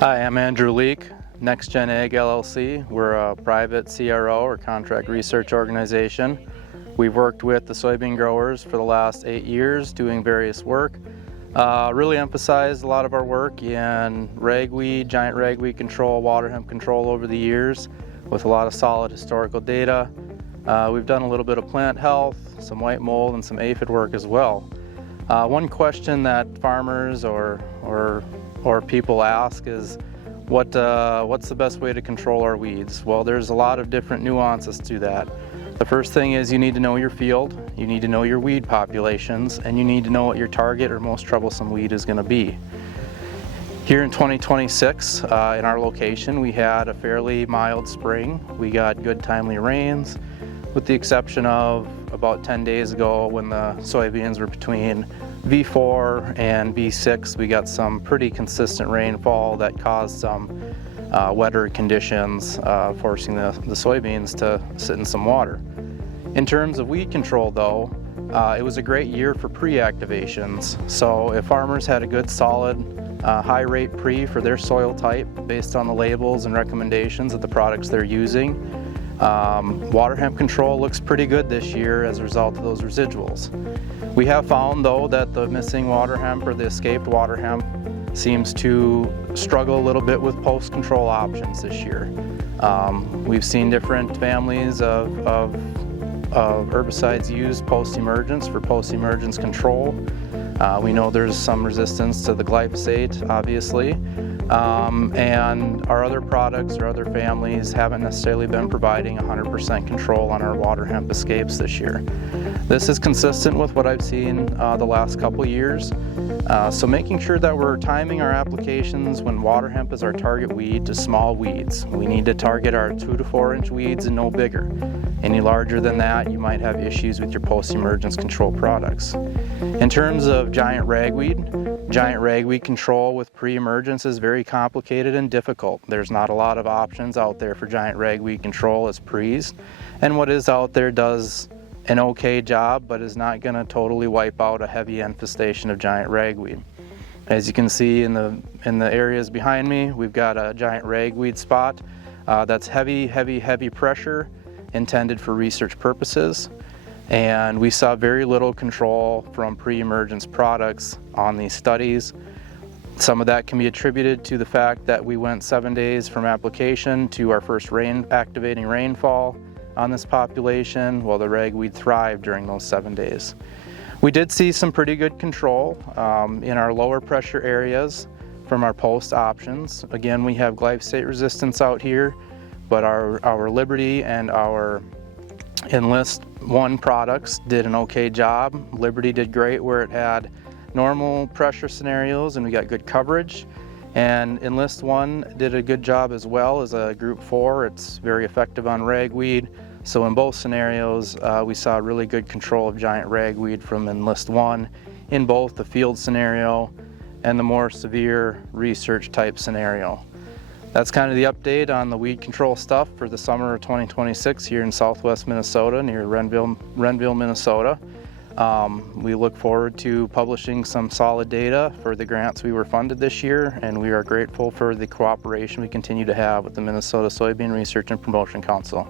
Hi, I'm Andrew Lueck, Next Gen Ag LLC. We're a private CRO or contract research organization. We've worked with the soybean growers for the last 8 years doing various work. Really emphasized a lot of our work in ragweed, giant ragweed control, water hemp control over the years with a lot of solid historical data. We've done a little bit of plant health, some white mold, and some aphid work as well. One question that farmers or people ask is, what's the best way to control our weeds? Well, there's a lot of different nuances to that. The first thing is you need to know your field, you need to know your weed populations, and you need to know what your target or most troublesome weed is going to be. Here in 2026, in our location, we had a fairly mild spring. We got good timely rains, with the exception of about 10 days ago when the soybeans were between V4 and V6. We got some pretty consistent rainfall that caused some wetter conditions, forcing the soybeans to sit in some water. In terms of weed control though, it was a great year for pre-activations. So if farmers had a good solid high rate pre for their soil type based on the labels and recommendations of the products they're using, water hemp control looks pretty good this year as a result of those residuals. We have found though that the missing water hemp or the escaped water hemp seems to struggle a little bit with post-control options this year. We've seen different families of herbicides used post-emergence for post-emergence control. We know there's some resistance to the glyphosate, obviously, and our other products or other families haven't necessarily been providing 100% control on our water hemp escapes this year. This is consistent with what I've seen the last couple years. So making sure that we're timing our applications when water hemp is our target weed to small weeds. We need to target our 2 to 4 inch weeds and no bigger. Any larger than that, you might have issues with your post-emergence control products. In terms of giant ragweed control with pre-emergence is very complicated and difficult. There's not a lot of options out there for giant ragweed control as pre's, and what is out there does an okay job, but is not going to totally wipe out a heavy infestation of giant ragweed. As you can see in the areas behind me, we've got a giant ragweed spot that's heavy pressure, intended for research purposes, and we saw very little control from pre-emergence products on these studies. Some of that can be attributed to the fact that we went 7 days from application to our first activating rainfall on this population, while the ragweed thrived during those 7 days. We did see some pretty good control in our lower pressure areas from our post options. Again, we have glyphosate resistance out here, but our Liberty and our Enlist 1 products did an okay job. Liberty did great where it had normal pressure scenarios and we got good coverage. And Enlist 1 did a good job as well as a group 4. It's very effective on ragweed. So in both scenarios, we saw really good control of giant ragweed from Enlist 1 in both the field scenario and the more severe research type scenario. That's kind of the update on the weed control stuff for the summer of 2026 here in southwest Minnesota near Renville, Minnesota. We look forward to publishing some solid data for the grants we were funded this year, and we are grateful for the cooperation we continue to have with the Minnesota Soybean Research and Promotion Council.